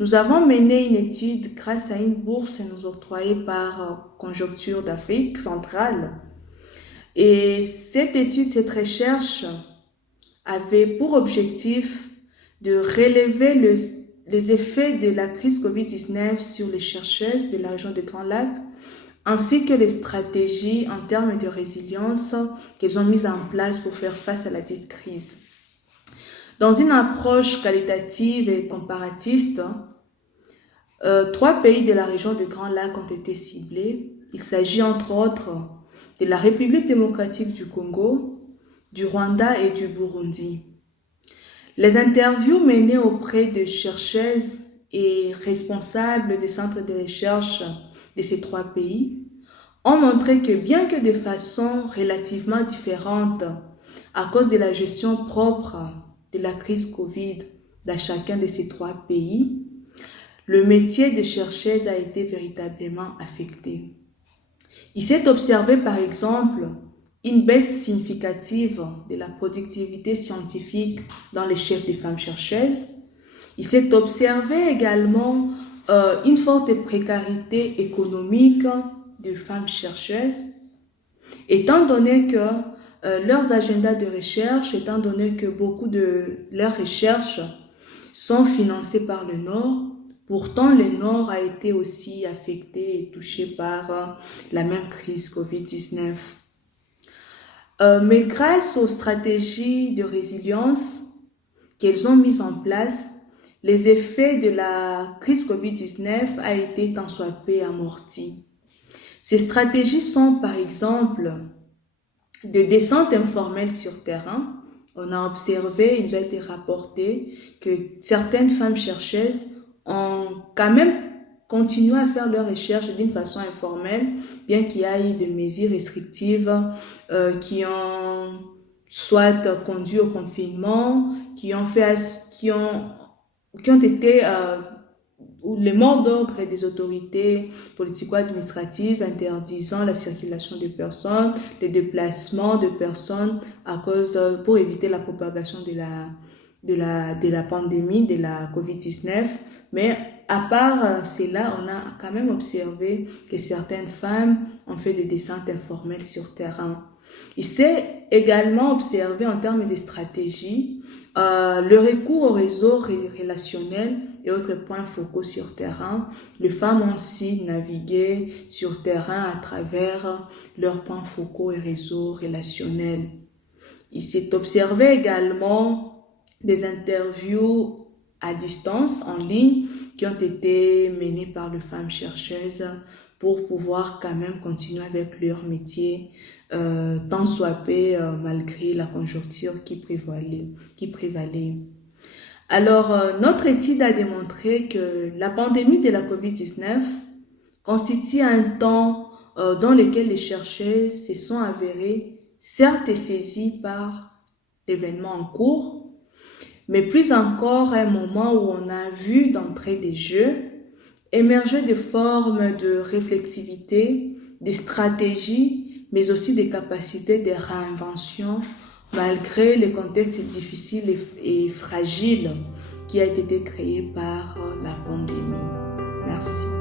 Nous avons mené une étude grâce à une bourse nous octroyée par Conjoncture d'Afrique centrale. Et cette recherche avait pour objectif de relever les effets de la crise COVID-19 sur les chercheuses de la région de Grand Lac, ainsi que les stratégies en termes de résilience qu'elles ont mises en place pour faire face à la dite crise. Dans une approche qualitative et comparatiste, 3 pays de la région de Grand Lac ont été ciblés. Il s'agit entre autres de la République démocratique du Congo, du Rwanda et du Burundi. Les interviews menées auprès de chercheuses et responsables des centres de recherche de ces 3 pays ont montré que bien que de façon relativement différente à cause de la gestion propre de la crise Covid dans chacun de ces 3 pays, le métier de chercheuse a été véritablement affecté. Il s'est observé par exemple une baisse significative de la productivité scientifique dans les chefs des femmes chercheuses. Il s'est observé également une forte précarité économique de femmes chercheuses, étant donné que leurs agendas de recherche, étant donné que beaucoup de leurs recherches sont financées par le Nord. Pourtant, le Nord a été aussi affecté et touché par la même crise COVID-19. Mais grâce aux stratégies de résilience qu'elles ont mises en place, les effets de la crise COVID-19 ont été tant soit peu amortis. Ces stratégies sont par exemple de descente informelle sur terrain. On a observé, il nous a été rapporté que certaines femmes chercheuses ont quand même continué à faire leurs recherches d'une façon informelle, bien qu'il y ait eu des mesures restrictives qui ont soit conduit au confinement, qui ont été ou les mots d'ordre des autorités politico-administratives interdisant la circulation de personnes, les déplacements de personnes pour éviter la propagation de la pandémie, de la COVID-19. Mais à part cela, on a quand même observé que certaines femmes ont fait des descentes informelles sur terrain. Il s'est également observé en termes de stratégie le recours au réseau relationnel et autres points focaux sur terrain. Les femmes ont aussi navigué sur terrain à travers leurs points focaux et réseaux relationnels. Il s'est observé également des interviews à distance, en ligne, qui ont été menées par les femmes chercheuses pour pouvoir quand même continuer avec leur métier, tant soit peu malgré la conjoncture qui prévalait. Alors, notre étude a démontré que la pandémie de la COVID-19 constitue un temps dans lequel les chercheurs se sont avérés, certes saisis par l'événement en cours, mais plus encore un moment où on a vu d'entrée des jeux émerger des formes de réflexivité, des stratégies, mais aussi des capacités de réinvention malgré le contexte difficile et fragile qui a été créé par la pandémie. Merci.